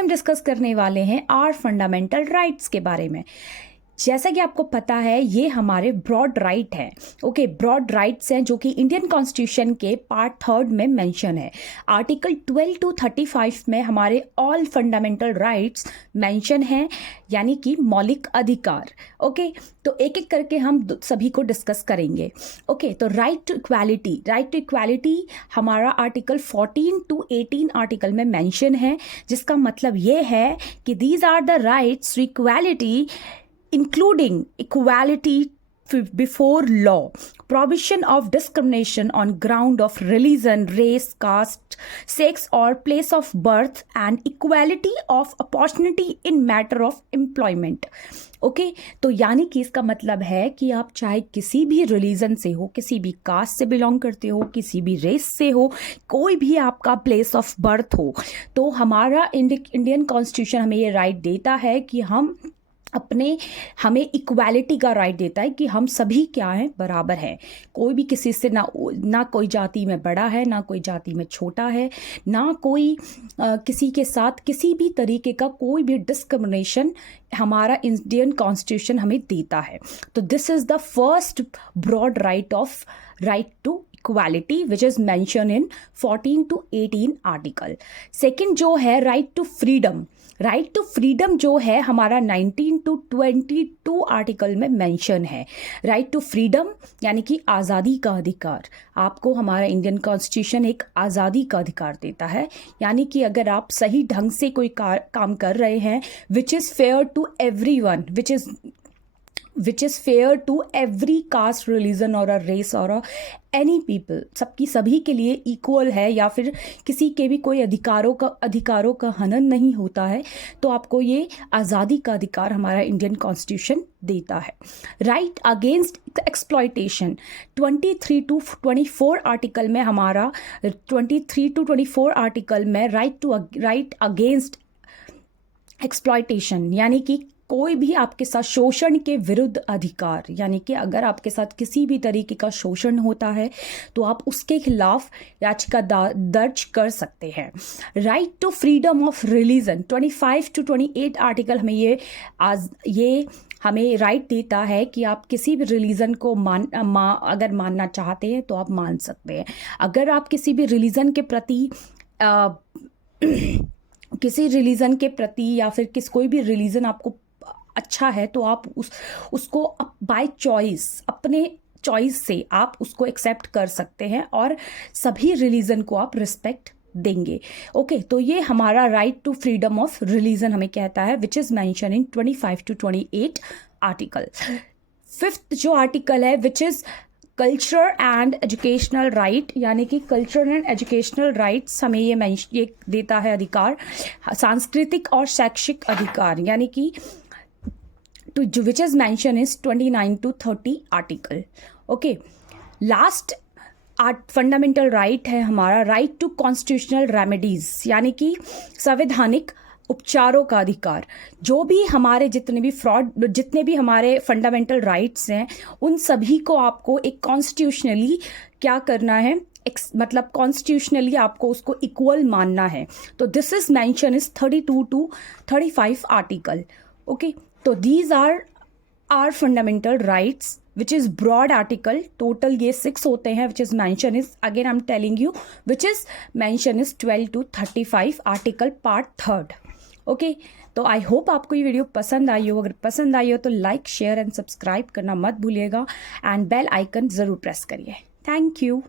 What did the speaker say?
हम डिस्कस करने वाले हैं आर फंडामेंटल राइट्स के बारे में। जैसा कि आपको पता है ये हमारे ब्रॉड राइट है। ओके, ब्रॉड राइट्स हैं जो कि इंडियन कॉन्स्टिट्यूशन के पार्ट 3 में मेंशन है। आर्टिकल 12 to 35 में हमारे ऑल फंडामेंटल राइट्स मेंशन हैं, यानी कि मौलिक अधिकार। ओके, तो एक एक करके हम सभी को डिस्कस करेंगे। ओके, तो राइट टू इक्वालिटी हमारा आर्टिकल 14 to 18 आर्टिकल में मेंशन है, जिसका मतलब ये है कि these are the rights to equality including equality before law, prohibition of discrimination on ground of religion, race, caste, sex or place of birth, and equality of opportunity in matter of employment. Okay तो यानी कि इसका मतलब है कि आप चाहे किसी भी रिलीजन से हो, किसी भी कास्ट से बिलोंग करते हो, किसी भी रेस से हो, कोई भी आपका प्लेस ऑफ बर्थ हो, तो हमारा इंडियन कॉन्स्टिट्यूशन हमें ये राइट देता है कि हमें इक्वालिटी का राइट देता है कि हम सभी क्या हैं, बराबर हैं। कोई भी किसी से ना कोई जाति में बड़ा है, ना कोई जाति में छोटा है, ना कोई किसी के साथ किसी भी तरीके का कोई भी डिस्क्रिमिनेशन हमारा इंडियन कॉन्स्टिट्यूशन हमें देता है। तो this is the first broad right to equality which is mention in 14 to 18 article. Second जो है राइट टू फ्रीडम जो है हमारा 19 to 22 आर्टिकल में मेंशन है। राइट टू फ्रीडम यानी कि आज़ादी का अधिकार। आपको हमारा इंडियन कॉन्स्टिट्यूशन एक आज़ादी का अधिकार देता है, यानी कि अगर आप सही ढंग से कोई काम कर रहे हैं which is fair to everyone, which is fair to every caste, religion or a race or a any people, सभी के लिए इक्वल है, या फिर किसी के भी कोई अधिकारों का हनन नहीं होता है, तो आपको ये आज़ादी का अधिकार हमारा इंडियन कॉन्स्टिट्यूशन देता है। Right against exploitation 23 to 24 article में हमारा 23 to 24 आर्टिकल में राइट अगेंस्ट एक्सप्लॉयटेशन यानी कि कोई भी आपके साथ शोषण के विरुद्ध अधिकार, यानी कि अगर आपके साथ किसी भी तरीके का शोषण होता है तो आप उसके खिलाफ याचिका दर्ज कर सकते हैं। Right to freedom of religion 25 to 28 article हमें ये हमें राइट देता है कि आप किसी भी रिलीजन को अगर मानना चाहते हैं तो आप मान सकते हैं। अगर आप किसी भी रिलीजन के प्रति या फिर कोई भी रिलीजन आपको अच्छा है तो आप उसको बाय चॉइस, अपने चॉइस से आप उसको एक्सेप्ट कर सकते हैं और सभी रिलीजन को आप रिस्पेक्ट देंगे। ओके, तो ये हमारा right to freedom of religion हमें कहता है which is mention in 25 to 28 article. Fifth जो आर्टिकल है which is culture and educational right, यानी कि कल्चर एंड एजुकेशनल राइट्स हमें ये देता है अधिकार, सांस्कृतिक और शैक्षिक अधिकार, यानी कि विच is mention is 29 to 30 article. Okay, last fundamental right है हमारा राइट टू कॉन्स्टिट्यूशनल रेमेडीज, यानी कि संवैधानिक उपचारों का अधिकार। जो भी हमारे जितने भी हमारे फंडामेंटल राइट्स हैं उन सभी को आपको एक कॉन्स्टिट्यूशनली क्या करना है, मतलब कॉन्स्टिट्यूशनली आपको उसको इक्वल मानना है। तो this is mention is 32 to 35 article. Okay, तो these are fundamental rights which is broad article. Total ये 6 होते हैं which is mention is, again I am telling you, which is mention is 12 to 35 article part 3। Okay, तो I hope आपको ये video पसंद आई हो। अगर पसंद आई हो तो लाइक, शेयर एंड सब्सक्राइब करना मत भूलिएगा एंड बेल आइकन ज़रूर प्रेस करिए। Thank you.